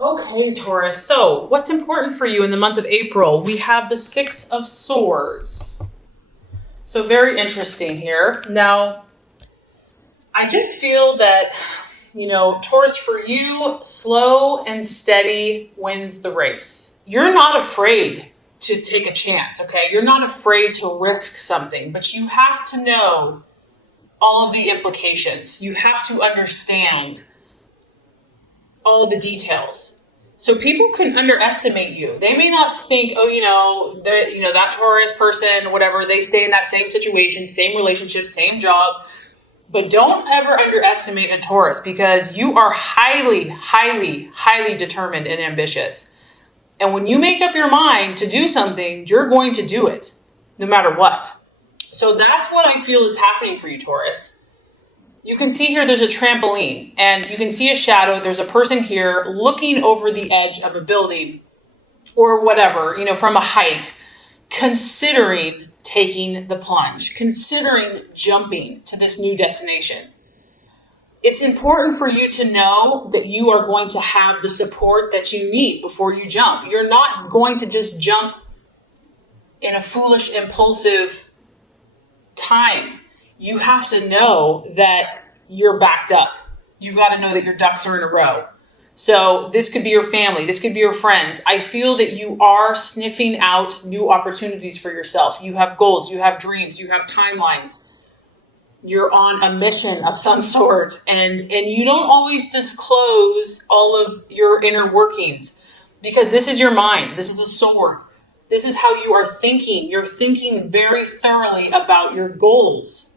Okay, Taurus. So, what's important for you in the month of April? We have the Six of Swords. So, very interesting here. Now, I just feel that, Taurus, for you, slow and steady wins the race. You're not afraid to take a chance, okay? You're not afraid to risk something, but you have to know all of the implications. You have to understand all the details. So people can underestimate you. They may not think, that Taurus person, whatever, they stay in that same situation, same relationship, same job. But don't ever underestimate a Taurus because you are highly, highly, highly determined and ambitious. And when you make up your mind to do something, you're going to do it no matter what. So that's what I feel is happening for you, Taurus. You can see here there's a trampoline and you can see a shadow. There's a person here looking over the edge of a building or whatever, from a height, considering taking the plunge, considering jumping to this new destination. It's important for you to know that you are going to have the support that you need before you jump. You're not going to just jump in a foolish, impulsive time. You have to know that you're backed up. You've got to know that your ducks are in a row. So this could be your family. This could be your friends. I feel that you are sniffing out new opportunities for yourself. You have goals, you have dreams, you have timelines. You're on a mission of some sort, and you don't always disclose all of your inner workings because this is your mind. This is a sword. This is how you are thinking. You're thinking very thoroughly about your goals.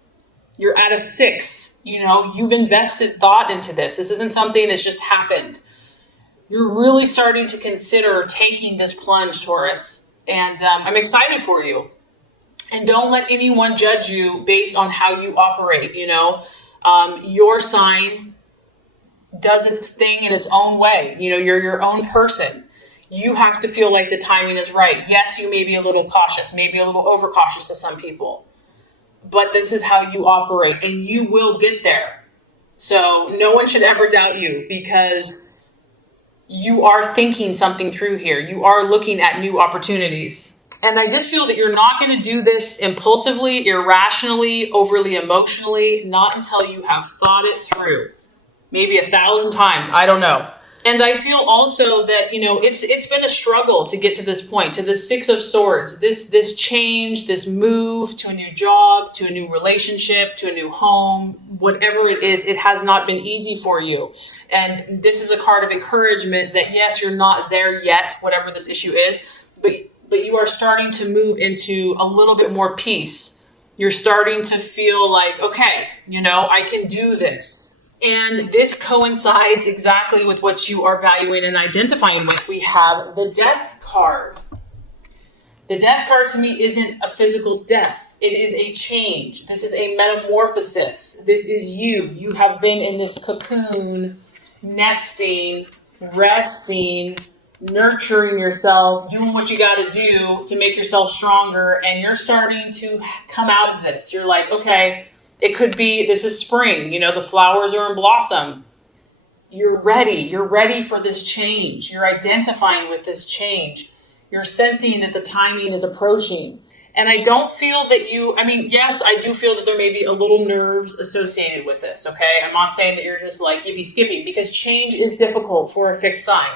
You're at a 6. You've invested thought into this. This isn't something that's just happened. You're really starting to consider taking this plunge, Taurus. And I'm excited for you. And don't let anyone judge you based on how you operate. Your sign does its thing in its own way. You're your own person. You have to feel like the timing is right. Yes, you may be a little cautious, maybe a little overcautious to some people. But this is how you operate, and you will get there. So no one should ever doubt you because you are thinking something through here. You are looking at new opportunities. And I just feel that you're not going to do this impulsively, irrationally, overly emotionally, not until you have thought it through. Maybe 1,000 times. I don't know. And I feel also that, it's been a struggle to get to this point, to the 6 of Swords, this change, this move to a new job, to a new relationship, to a new home, whatever it is, it has not been easy for you. And this is a card of encouragement that, yes, you're not there yet, whatever this issue is, but you are starting to move into a little bit more peace. You're starting to feel like, okay, I can do this. And this coincides exactly with what you are valuing and identifying with. We have the Death card. The Death card to me isn't a physical death. It is a change. This is a metamorphosis. This is you. You have been in this cocoon, nesting, resting, nurturing yourself, doing what you got to do to make yourself stronger. And you're starting to come out of this. You're like, okay, it could be, this is spring, the flowers are in blossom. You're ready for this change. You're identifying with this change. You're sensing that the timing is approaching. And I don't feel that yes, I do feel that there may be a little nerves associated with this, okay? I'm not saying that you're just like yippee skippy because change is difficult for a fixed sign.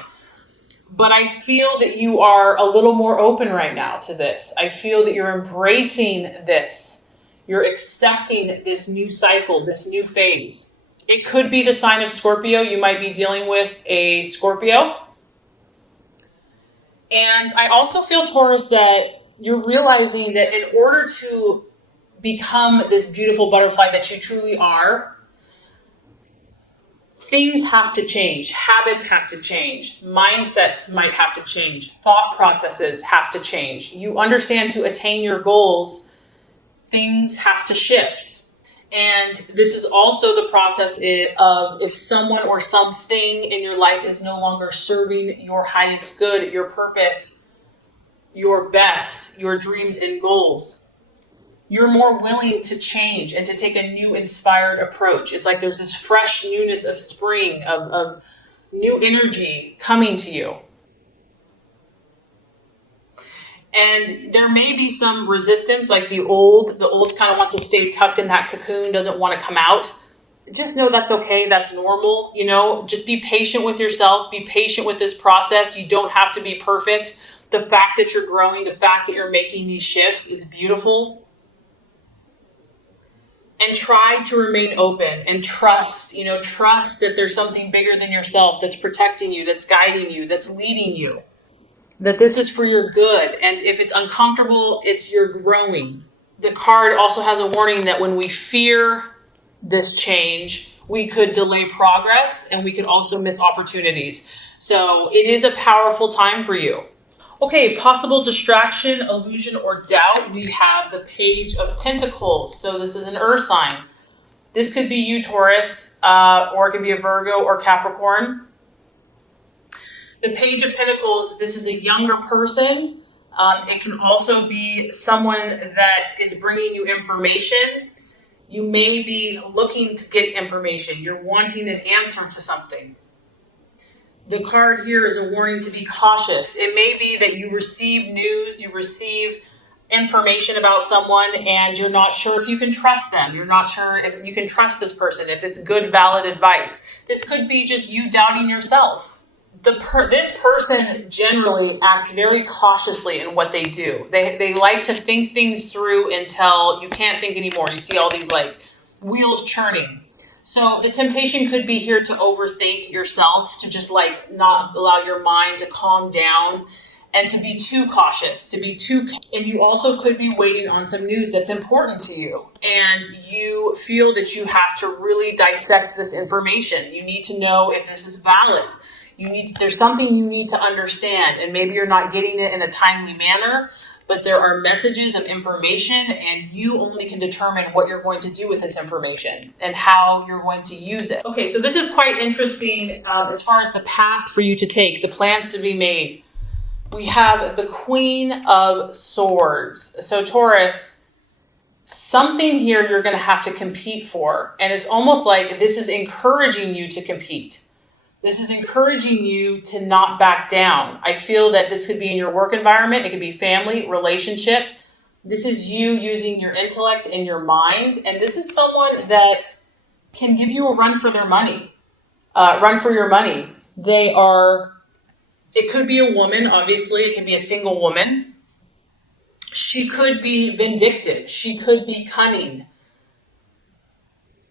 But I feel that you are a little more open right now to this. I feel that you're embracing this. You're accepting this new cycle, this new phase. It could be the sign of Scorpio. You might be dealing with a Scorpio. And I also feel, Taurus, that you're realizing that in order to become this beautiful butterfly that you truly are, things have to change. Habits have to change. Mindsets might have to change. Thought processes have to change. You understand to attain your goals, things have to shift. And this is also the process of if someone or something in your life is no longer serving your highest good, your purpose, your best, your dreams and goals, you're more willing to change and to take a new inspired approach. It's like there's this fresh newness of spring, of new energy coming to you. And there may be some resistance, like the old kind of wants to stay tucked in that cocoon, doesn't want to come out. Just know that's okay. That's normal. Just be patient with yourself. Be patient with this process. You don't have to be perfect. The fact that you're growing, the fact that you're making these shifts is beautiful. And try to remain open and trust that there's something bigger than yourself that's protecting you, that's guiding you, that's leading you. That this is for your good. And if it's uncomfortable, it's your growing. The card also has a warning that when we fear this change, we could delay progress and we could also miss opportunities. So it is a powerful time for you. Okay, possible distraction, illusion, or doubt. We have the Page of Pentacles. So this is an earth sign. This could be you, Taurus, or it could be a Virgo or Capricorn. The Page of Pentacles, this is a younger person. It can also be someone that is bringing you information. You may be looking to get information. You're wanting an answer to something. The card here is a warning to be cautious. It may be that you receive news, you receive information about someone, and you're not sure if you can trust them. You're not sure if you can trust this person, if it's good, valid advice. This could be just you doubting yourself. This person generally acts very cautiously in what they do. They like to think things through until you can't think anymore. You see all these wheels churning. So the temptation could be here to overthink yourself, to just not allow your mind to calm down and to be too cautious, and you also could be waiting on some news that's important to you. And you feel that you have to really dissect this information. You need to know if this is valid. There's something you need to understand, and maybe you're not getting it in a timely manner, but there are messages of information, and you only can determine what you're going to do with this information and how you're going to use it. Okay, so this is quite interesting as far as the path for you to take, the plans to be made. We have the Queen of Swords. So Taurus, something here you're going to have to compete for, and it's almost like this is encouraging you to compete. This is encouraging you to not back down. I feel that this could be in your work environment. It could be family, relationship. This is you using your intellect and your mind. And this is someone that can give you a run for their money. Run for your money. It could be a woman, obviously. It can be a single woman. She could be vindictive. She could be cunning.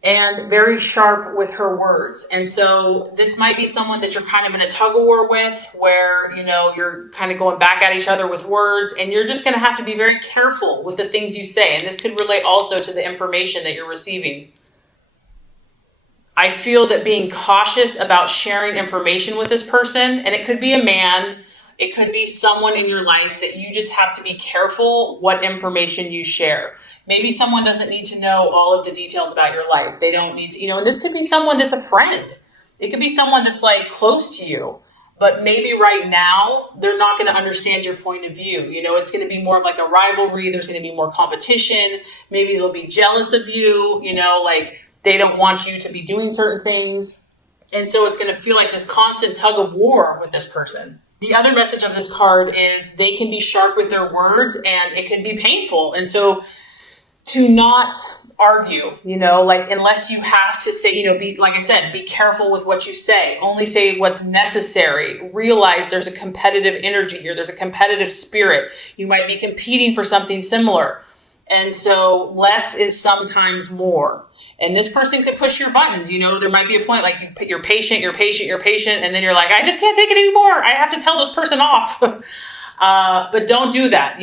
And very sharp with her words. And so this might be someone that you're kind of in a tug of war with, where, you're kind of going back at each other with words, and you're just going to have to be very careful with the things you say. And this could relate also to the information that you're receiving. I feel that being cautious about sharing information with this person, and it could be a man, it could be someone in your life that you just have to be careful what information you share. Maybe someone doesn't need to know all of the details about your life. They don't need to, and this could be someone that's a friend. It could be someone that's close to you, but maybe right now they're not going to understand your point of view. It's going to be more of a rivalry. There's going to be more competition. Maybe they'll be jealous of you, they don't want you to be doing certain things. And so it's going to feel like this constant tug of war with this person. The other message of this card is they can be sharp with their words, and it can be painful. And so to not argue, unless you have to say, be careful with what you say. Only say what's necessary. Realize there's a competitive energy here. There's a competitive spirit. You might be competing for something similar. And so less is sometimes more. And this person could push your buttons. There might be a point you're patient, and then you're like, I just can't take it anymore. I have to tell this person off. But don't do that.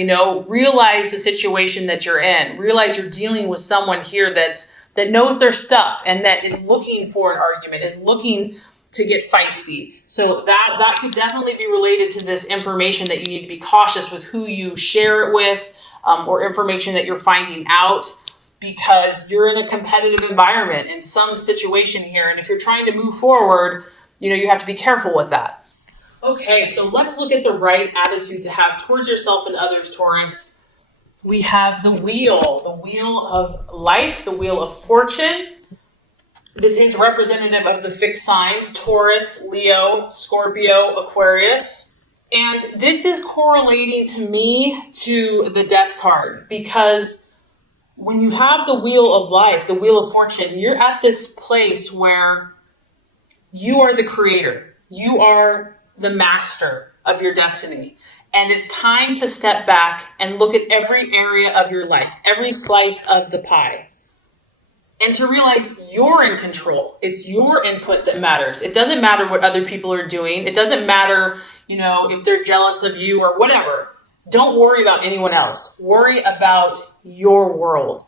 Realize the situation that you're in. Realize you're dealing with someone here that knows their stuff and that is looking for an argument, is looking to get feisty. So that could definitely be related to this information that you need to be cautious with who you share it with, or information that you're finding out, because you're in a competitive environment in some situation here. And if you're trying to move forward, you have to be careful with that. Okay, so let's look at the right attitude to have towards yourself and others, Taurus. We have the wheel of life, the wheel of fortune. This is representative of the fixed signs, Taurus, Leo, Scorpio, Aquarius. And this is correlating to me to the Death card, because when you have the wheel of life, the wheel of fortune, you're at this place where you are the creator. You are the master of your destiny. And it's time to step back and look at every area of your life, every slice of the pie. And to realize you're in control. It's your input that matters. It doesn't matter what other people are doing. It doesn't matter, if they're jealous of you or whatever. Don't worry about anyone else. Worry about your world.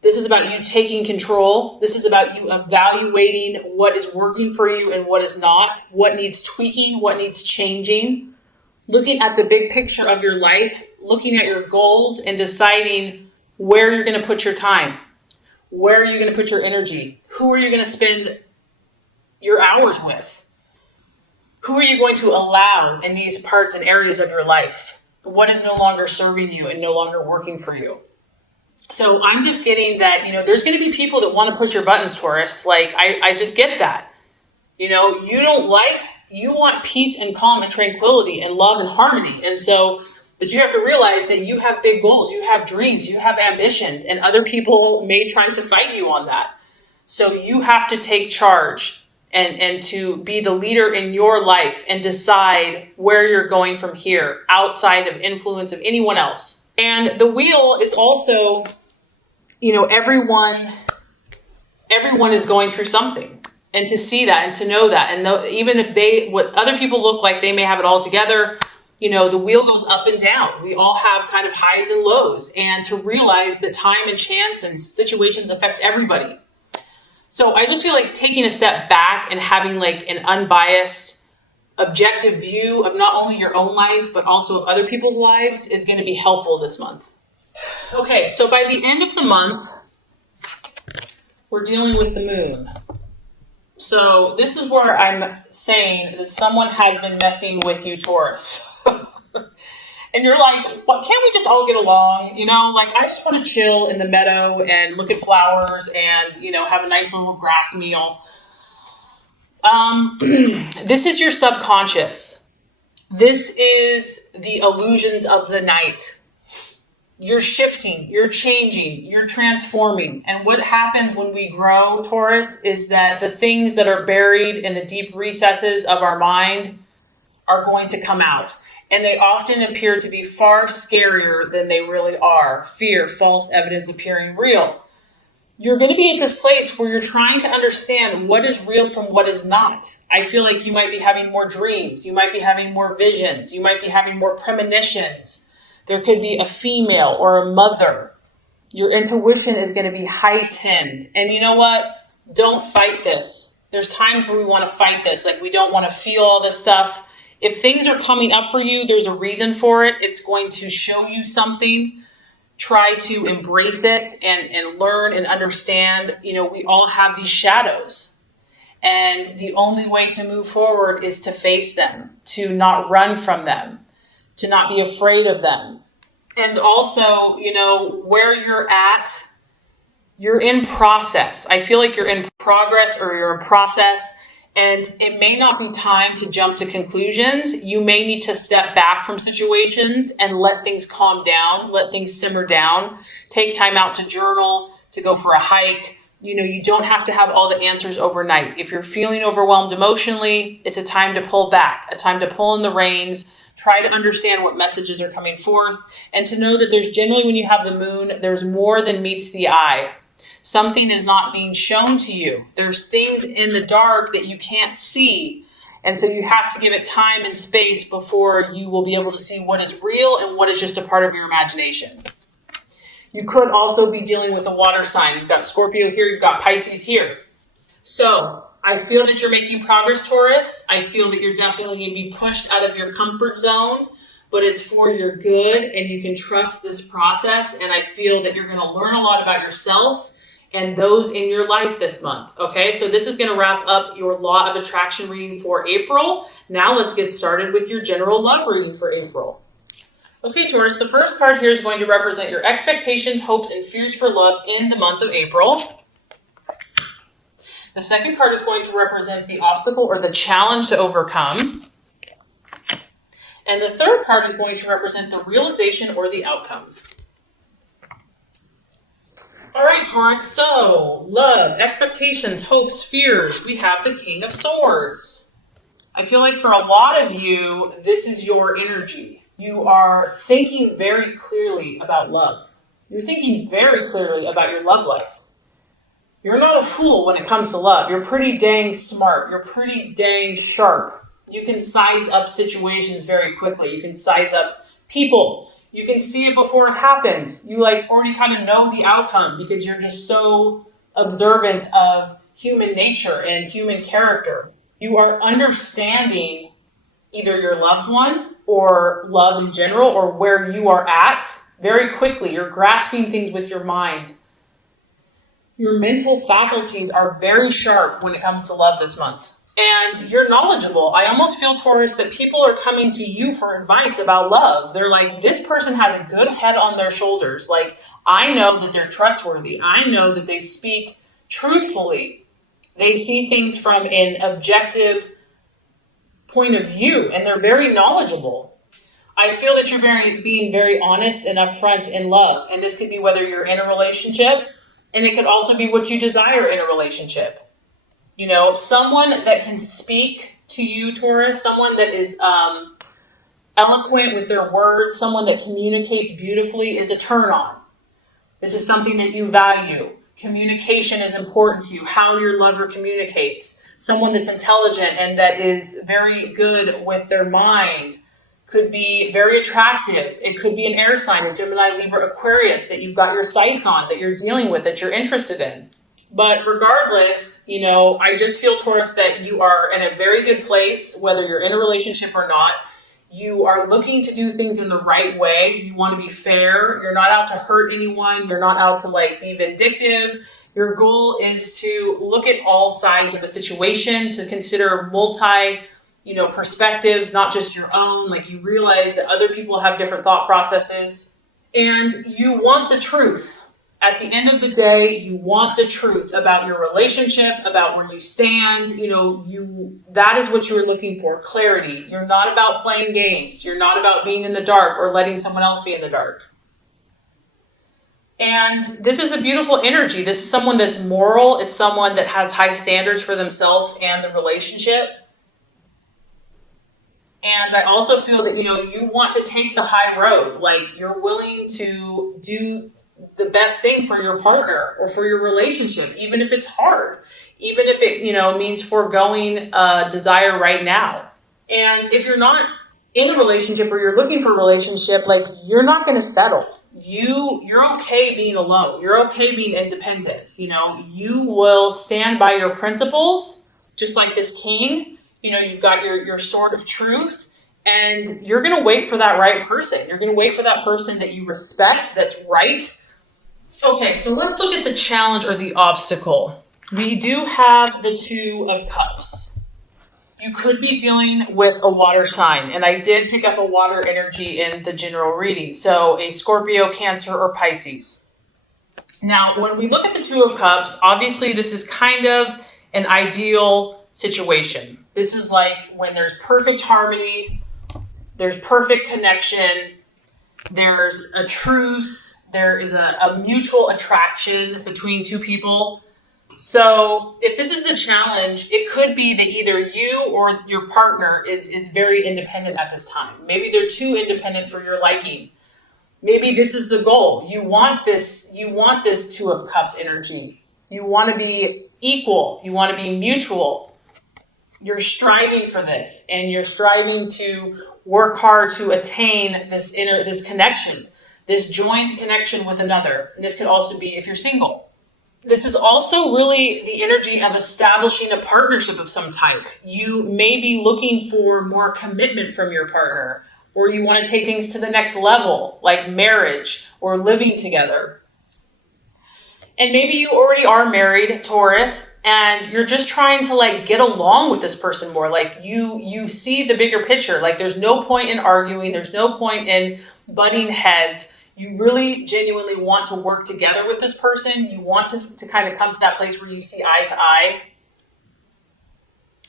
This is about you taking control. This is about you evaluating what is working for you and what is not, what needs tweaking, what needs changing, looking at the big picture of your life, looking at your goals and deciding where you're going to put your time. Where are you going to put your energy? Who are you going to spend your hours with? Who are you going to allow in these parts and areas of your life? What is no longer serving you and no longer working for you? So I'm just getting that, there's going to be people that want to push your buttons, Taurus. Like, I just get that. You want peace and calm and tranquility and love and harmony. And so, but you have to realize that you have big goals, you have dreams, you have ambitions, and other people may try to fight you on that. So you have to take charge and to be the leader in your life and decide where you're going from here, outside of influence of anyone else. And the wheel is also, everyone is going through something. And to see that and to know that, and even if what other people look like, they may have it all together. The wheel goes up and down. We all have kind of highs and lows, and to realize that time and chance and situations affect everybody. So I just feel like taking a step back and having like an unbiased, objective view of not only your own life, but also of other people's lives is going to be helpful this month. Okay, so by the end of the month, we're dealing with the moon. So this is where I'm saying that someone has been messing with you, Taurus. And you're like, what? Can't we just all get along? I just want to chill in the meadow and look at flowers and, have a nice little grass meal. This is your subconscious. This is the illusions of the night. You're shifting, you're changing, you're transforming. And what happens when we grow, Taurus, is that the things that are buried in the deep recesses of our mind are going to come out. And they often appear to be far scarier than they really are. Fear, false evidence appearing real. You're going to be at this place where you're trying to understand what is real from what is not. I feel like you might be having more dreams. You might be having more visions. You might be having more premonitions. There could be a female or a mother. Your intuition is going to be heightened. And you know what? Don't fight this. There's times where we want to fight this. Like, we don't want to feel all this stuff. If things are coming up for you, there's a reason for it. It's going to show you something. Try to embrace it and learn and understand. We all have these shadows. And the only way to move forward is to face them, to not run from them, to not be afraid of them. And also, where you're at, you're in process. I feel like you're in progress or you're in process. And it may not be time to jump to conclusions. You may need to step back from situations and let things calm down, let things simmer down, take time out to journal, to go for a hike. You don't have to have all the answers overnight. If you're feeling overwhelmed emotionally, it's a time to pull back, a time to pull in the reins, try to understand what messages are coming forth, and to know that there's generally, when you have the moon, there's more than meets the eye. Something is not being shown to you. There's things in the dark that you can't see. And so you have to give it time and space before you will be able to see what is real and what is just a part of your imagination. You could also be dealing with a water sign. You've got Scorpio here, you've got Pisces here. So I feel that you're making progress, Taurus. I feel that you're definitely going to be pushed out of your comfort zone, but it's for your good and you can trust this process. And I feel that you're going to learn a lot about yourself and those in your life this month. Okay, so this is going to wrap up your law of attraction reading for April. Now let's get started with your general love reading for April. Okay, Taurus, the first card here is going to represent your expectations, hopes, and fears for love in the month of April. The second card is going to represent the obstacle or the challenge to overcome. And the third card is going to represent the realization or the outcome. All right, Taurus, so love, expectations, hopes, fears. We have the King of Swords. I feel like for a lot of you, this is your energy. You are thinking very clearly about love. You're thinking very clearly about your love life. You're not a fool when it comes to love. You're pretty dang smart. You're pretty dang sharp. You can size up situations very quickly. You can size up people. You can see it before it happens. You already kind of know the outcome because you're just so observant of human nature and human character. You are understanding either your loved one or love in general or where you are at very quickly. You're grasping things with your mind. Your mental faculties are very sharp when it comes to love this month. And you're knowledgeable. I almost feel, Taurus, that people are coming to you for advice about love. They're like, this person has a good head on their shoulders. Like, I know that they're trustworthy. I know that they speak truthfully. They see things from an objective point of view, and they're very knowledgeable. I feel that you're being very honest and upfront in love. And this could be whether you're in a relationship, and it could also be what you desire in a relationship. You know, someone that can speak to you, Taurus, someone that is eloquent with their words, someone that communicates beautifully is a turn on. This is something that you value. Communication is important to you, how your lover communicates. Someone that's intelligent and that is very good with their mind could be very attractive. It could be an air sign, a Gemini, Libra, Aquarius that you've got your sights on, that you're dealing with, that you're interested in. But regardless, you know, I just feel, Taurus, that you are in a very good place, whether you're in a relationship or not. You are looking to do things in the right way. You want to be fair. You're not out to hurt anyone. You're not out to be vindictive. Your goal is to look at all sides of a situation, to consider perspectives, not just your own. You realize that other people have different thought processes, and you want the truth. At the end of the day, you want the truth about your relationship, about where you stand. That is what you're looking for, clarity. You're not about playing games. You're not about being in the dark or letting someone else be in the dark. And this is a beautiful energy. This is someone that's moral. It's someone that has high standards for themselves and the relationship. And I also feel that, you want to take the high road. You're willing to do the best thing for your partner or for your relationship, even if it's hard, even if it, means foregoing desire right now. And if you're not in a relationship or you're looking for a relationship, you're not going to settle. You're okay being alone. You're okay being independent. You will stand by your principles, just like this king. You've got your sword of truth, and you're going to wait for that right person. You're going to wait for that person that you respect, that's right. Okay, so let's look at the challenge or the obstacle. We do have the Two of Cups. You could be dealing with a water sign, and I did pick up a water energy in the general reading. So a Scorpio, Cancer, or Pisces. Now, when we look at the Two of Cups, obviously this is kind of an ideal situation. This is when there's perfect harmony, there's perfect connection, there's a truce, there is a mutual attraction between two people. So if this is the challenge, it could be that either you or your partner is very independent at this time. Maybe they're too independent for your liking. Maybe this is the goal. You want this Two of Cups energy. You want to be equal. You want to be mutual. You're striving for this, and you're striving to work hard to attain this connection, this joined connection with another. And this could also be if you're single. This is also really the energy of establishing a partnership of some type. You may be looking for more commitment from your partner, or you want to take things to the next level, like marriage or living together. And maybe you already are married, Taurus, and you're just trying to get along with this person more. You see the bigger picture. There's no point in arguing. There's no point in butting heads. You really genuinely want to work together with this person. You want to kind of come to that place where you see eye to eye.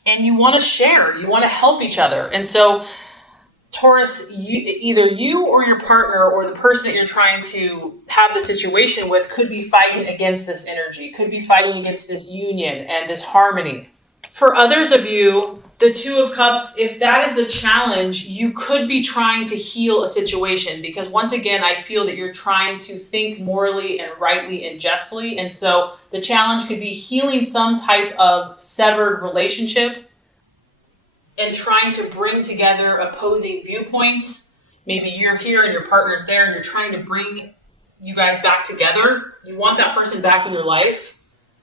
and you want to share, you want to help each other. And so Taurus, either you or your partner or the person that you're trying to have the situation with could be fighting against this energy, could be fighting against this union and this harmony. For others of you, the Two of Cups, if that is the challenge, you could be trying to heal a situation, because once again, I feel that you're trying to think morally and rightly and justly. And so the challenge could be healing some type of severed relationship and trying to bring together opposing viewpoints. Maybe you're here and your partner's there and you're trying to bring you guys back together. You want that person back in your life.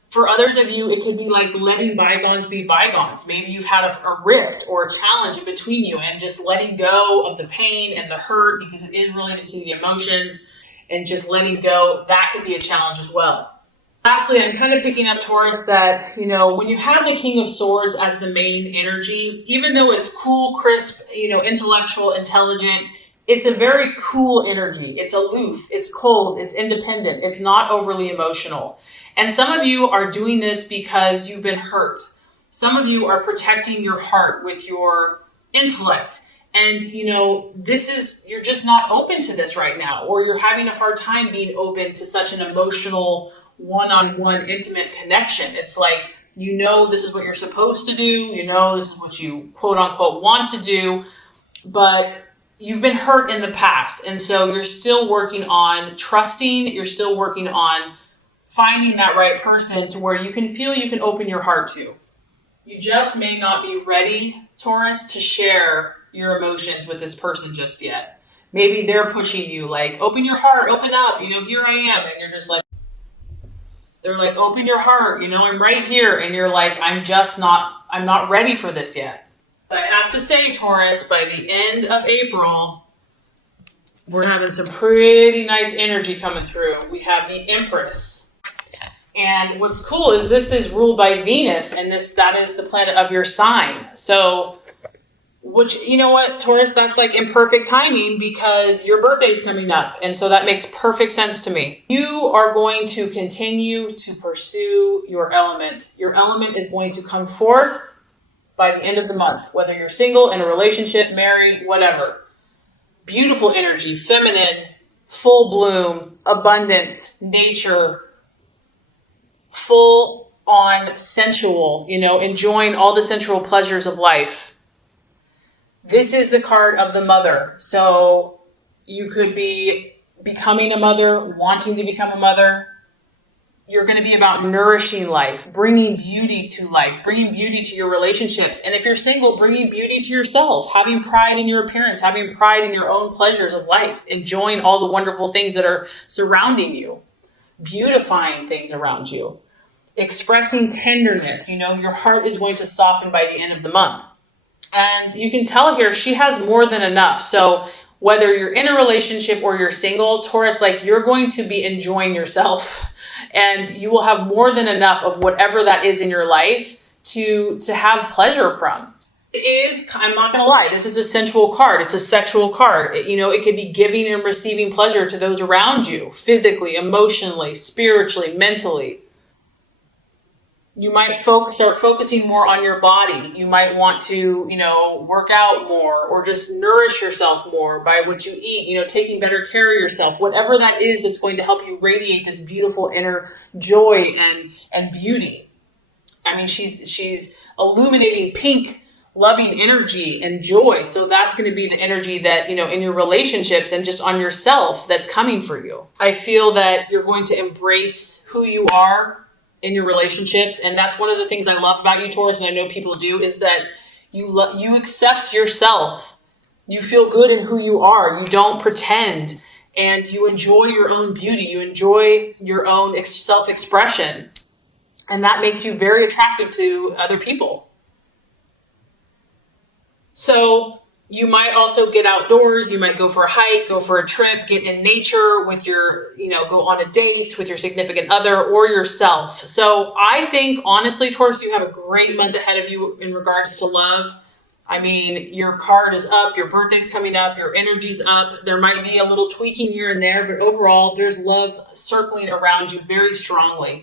For others of you, it could be like letting bygones be bygones. Maybe you've had a rift or a challenge in between you, and just letting go of the pain and the hurt, because it is related to the emotions, and just letting go, that could be a challenge as well. Lastly, I'm kind of picking up, Taurus, that, when you have the King of Swords as the main energy, even though it's cool, crisp, intellectual, intelligent, it's a very cool energy. It's aloof, it's cold, it's independent, it's not overly emotional. And some of you are doing this because you've been hurt. Some of you are protecting your heart with your intellect. And, you're just not open to this right now, or you're having a hard time being open to such an emotional, one-on-one, intimate connection. It's like, this is what you're supposed to do. This is what you quote unquote want to do, but you've been hurt in the past. And so you're still working on trusting. You're still working on finding that right person to where you can feel you can open your heart to. You just may not be ready, Taurus, to share your emotions with this person just yet. Maybe they're pushing you like, open your heart, open up, here I am. And you're just like, they're like, open your heart, I'm right here. And you're like, I'm not ready for this yet. But I have to say, Taurus, by the end of April, we're having some pretty nice energy coming through. We have the Empress. And what's cool is this is ruled by Venus, and that is the planet of your sign. So, Taurus, that's like imperfect timing because your birthday's coming up. And so that makes perfect sense to me. You are going to continue to pursue your element. Your element is going to come forth by the end of the month, whether you're single, in a relationship, married, whatever. Beautiful energy, feminine, full bloom, abundance, nature, full on sensual, enjoying all the sensual pleasures of life. This is the card of the mother. So you could be becoming a mother, wanting to become a mother. You're going to be about nourishing life, bringing beauty to life, bringing beauty to your relationships. And if you're single, bringing beauty to yourself, having pride in your appearance, having pride in your own pleasures of life, enjoying all the wonderful things that are surrounding you, beautifying things around you, expressing tenderness. Your heart is going to soften by the end of the month. And you can tell here, she has more than enough. So whether you're in a relationship or you're single, Taurus, you're going to be enjoying yourself, and you will have more than enough of whatever that is in your life to have pleasure from. It is, I'm not going to lie, this is a sensual card. It's a sexual card. It could be giving and receiving pleasure to those around you, physically, emotionally, spiritually, mentally. You might start focusing more on your body. You might want to, work out more, or just nourish yourself more by what you eat, taking better care of yourself, whatever that is that's going to help you radiate this beautiful inner joy and beauty. I mean, she's illuminating pink, loving energy and joy. So that's going to be the energy that, in your relationships and just on yourself that's coming for you. I feel that you're going to embrace who you are in your relationships. And that's one of the things I love about you, Taurus, and I know people do, is that you accept yourself. You feel good in who you are. You don't pretend, and you enjoy your own beauty. You enjoy your own self-expression. And that makes you very attractive to other people. So you might also get outdoors. You might go for a hike, go for a trip, get in nature with your, go on a date with your significant other or yourself. So I think, honestly, Taurus, you have a great month ahead of you in regards to love. I mean, your card is up, your birthday's coming up, your energy's up. There might be a little tweaking here and there, but overall, there's love circling around you very strongly.